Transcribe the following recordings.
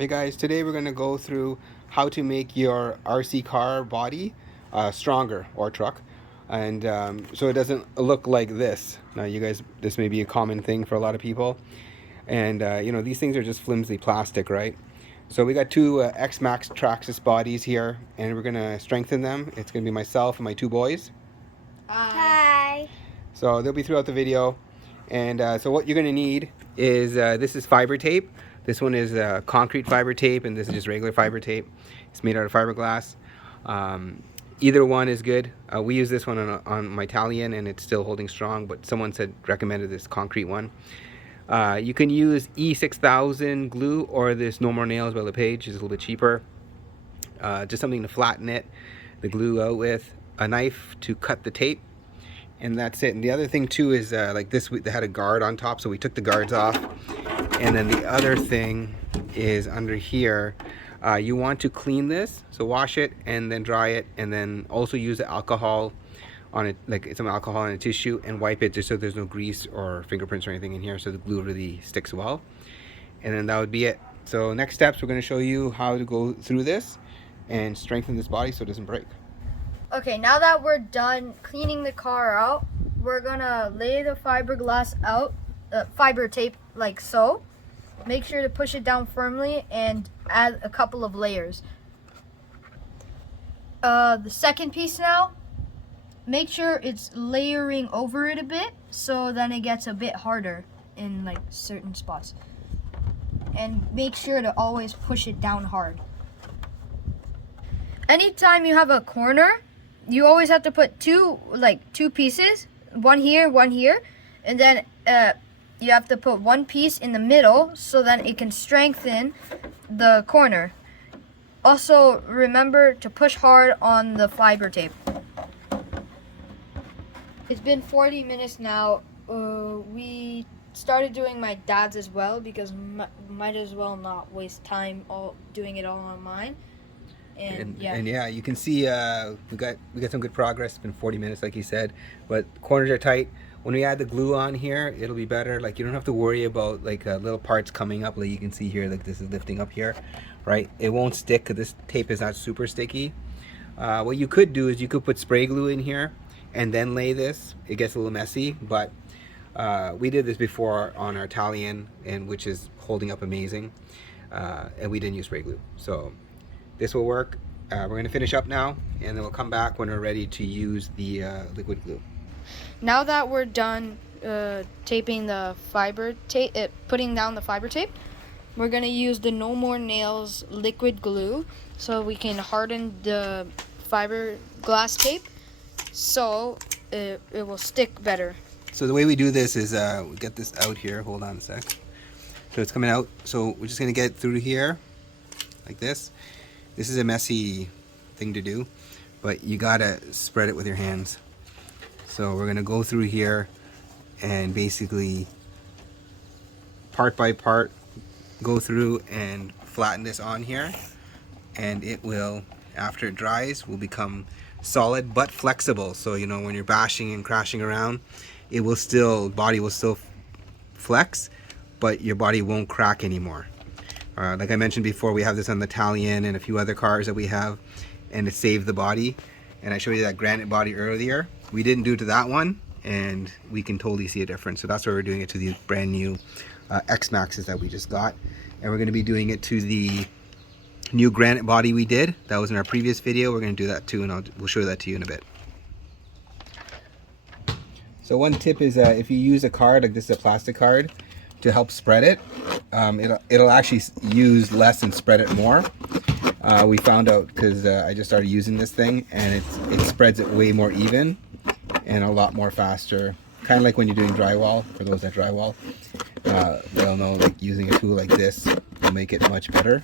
Hey guys, today we're going to go through how to make your RC car body stronger, or truck, and so it doesn't look like this. Now you guys, this may be a common thing for a lot of people, and you know, these things are just flimsy plastic, right? So we got two X-Max Traxxas bodies here, and we're going to strengthen them. It's going to be myself and my two boys. Hi. So they'll be throughout the video. And so what you're going to need is, this is fiber tape. This one is concrete fiber tape, and this is just regular fiber tape. It's made out of fiberglass. Either one is good. We use this one on my Italian, and it's still holding strong, but someone recommended this concrete one. You can use E6000 glue or this No More Nails by LePage. It's a little bit cheaper. Just something to flatten it, the glue out with, a knife to cut the tape, and that's it. And the other thing too is like this, they had a guard on top, so we took the guards off. And then the other thing is under here, you want to clean this, so wash it and then dry it, and then also use the alcohol on it, like some alcohol in a tissue, and wipe it just so there's no grease or fingerprints or anything in here, so the glue really sticks well. And then that would be it. So next steps, we're going to show you how to go through this and strengthen this body so it doesn't break. Okay, now that we're done cleaning the car out, we're gonna lay the fiberglass out, fiber tape like so. Make sure to push it down firmly and add a couple of layers. The second piece now, make sure it's layering over it a bit, so then it gets a bit harder in like certain spots. And make sure to always push it down hard. Anytime you have a corner, you always have to put two pieces, one here, and then you have to put one piece in the middle so then it can strengthen the corner. Also, remember to push hard on the fiber tape. It's been 40 minutes now. We started doing my dad's as well because might as well not waste time doing it all on mine. And yeah, you can see we got some good progress. It's been 40 minutes, like you said, but corners are tight. When we add the glue on here, it'll be better. Like, you don't have to worry about like little parts coming up. Like you can see here, like this is lifting up here, right? It won't stick because this tape is not super sticky. What you could do is you could put spray glue in here and then lay this. It gets a little messy, but we did this before on our Italian, and which is holding up amazing, and we didn't use spray glue, so this will work. We're going to finish up now, and then we'll come back when we're ready to use the liquid glue. Now that we're done taping the fiber tape, putting down the fiber tape, we're going to use the No More Nails liquid glue so we can harden the fiberglass tape so it will stick better. So the way we do this is we get this out here. Hold on a sec. So it's coming out. So we're just going to get through here like this. This is a messy thing to do, but you gotta spread it with your hands. So we're gonna go through here and basically part by part go through and flatten this on here, and it will, after it dries, will become solid but flexible. So you know, when you're bashing and crashing around, it will still, body will still flex, but your body won't crack anymore. Like I mentioned before, we have this on the Italian and a few other cars that we have, and it saved the body. And I showed you that granite body earlier. We didn't do it to that one, and we can totally see a difference. So that's why we're doing it to the brand new X-Maxes that we just got. And we're going to be doing it to the new granite body we did. That was in our previous video. We're going to do that too, and we'll show that to you in a bit. So one tip is if you use a card, like this is a plastic card, to help spread it, it'll actually use less and spread it more. We found out because I just started using this thing, and it spreads it way more even and a lot more faster. Kind of like when you're doing drywall. For those that drywall, they'll know, like, using a tool like this will make it much better,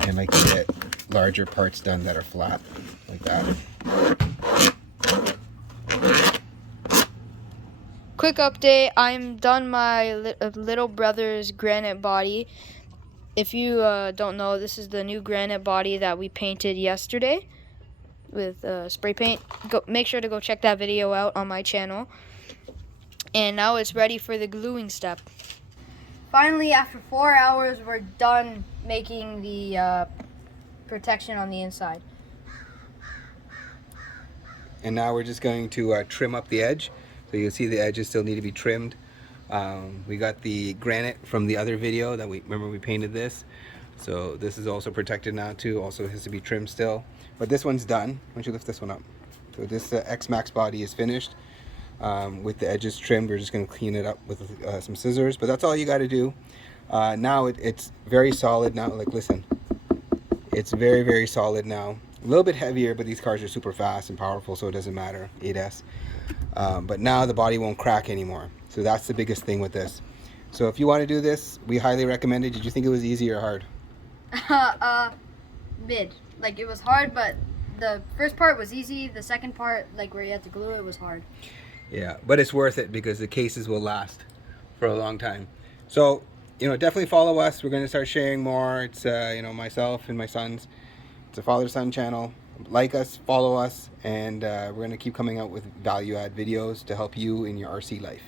and like to get larger parts done that are flat like that. Quick update, I'm done my little brother's granite body. If you don't know, this is the new granite body that we painted yesterday with spray paint. Make sure to go check that video out on my channel. And now it's ready for the gluing step. finally, after 4 hours, we're done making the protection on the inside. And now we're just going to trim up the edge. So you can see the edges still need to be trimmed. We got the granite from the other video that we painted this. So this is also protected now too. Also has to be trimmed still. But this one's done. Why don't you lift this one up? So this X-Max body is finished. With the edges trimmed, we're just going to clean it up with some scissors. But that's all you got to do. Now it's very solid now. Like, listen. It's very, very solid now. A little bit heavier, but these cars are super fast and powerful, so it doesn't matter. 8S. But now the body won't crack anymore. So that's the biggest thing with this. So if you want to do this, we highly recommend it. Did you think it was easy or hard? Mid. Like, it was hard, but the first part was easy. The second part, like where you had to glue it, was hard. Yeah, but it's worth it because the cases will last for a long time. So, definitely follow us. We're going to start sharing more. It's, myself and my sons. It's a father-son channel. Like us, follow us, and we're going to keep coming out with value-add videos to help you in your RC life.